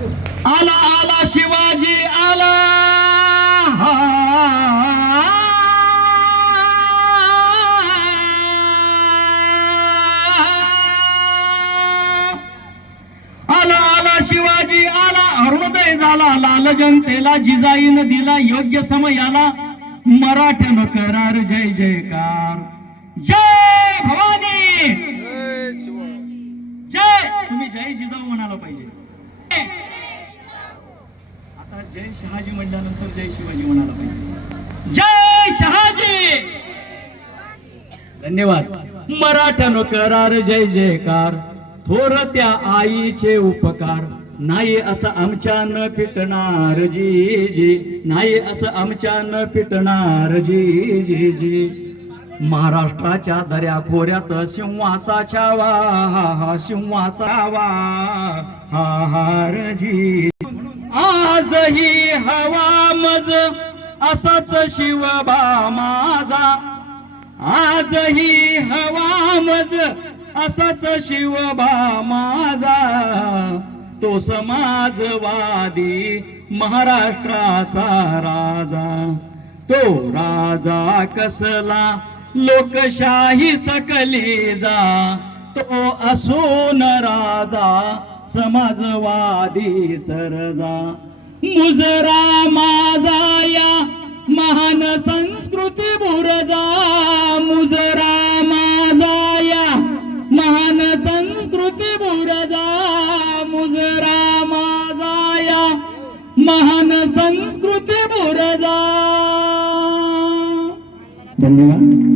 आला आला शिवाजी आला! आला आला शिवाजी आला! अरुणोदय झाला लाल जनतेला जिजाईन दिला योग्य समयाला मराठ्यानं करार जय जयकार! जय भवानी! जय शहाजी म्हणल्यानंतर जय शिवाजी म्हणाला पाहिजे. जय शहाजी! धन्यवाद. मराठ्यानो करार जय जयकार. थोर त्या आईचे उपकार. नाही असं आमच्या न पिटणार जी जी नाही असं आमच्या न पिटणार जी जी जी महाराष्ट्राच्या दर्या खोऱ्यात सिंहाचा छावा हा हा सिंहाचा वा हा हार जी आजही हवा मज असाच शिवबा माझा. आजही हवा मज असाच शिवबा माझा. तो समाजवादी महाराष्ट्राचा राजा. तो राजा कसला लोकशाहीचा कलेजा. तो असून राजा समाजवादी सरजा. मुजरा माझा या महान संस्कृती बुरजा. मुजरा माझा या महान संस्कृती बुरजा. मुजरा माझा या महान संस्कृती बुरजा. धन्यवाद.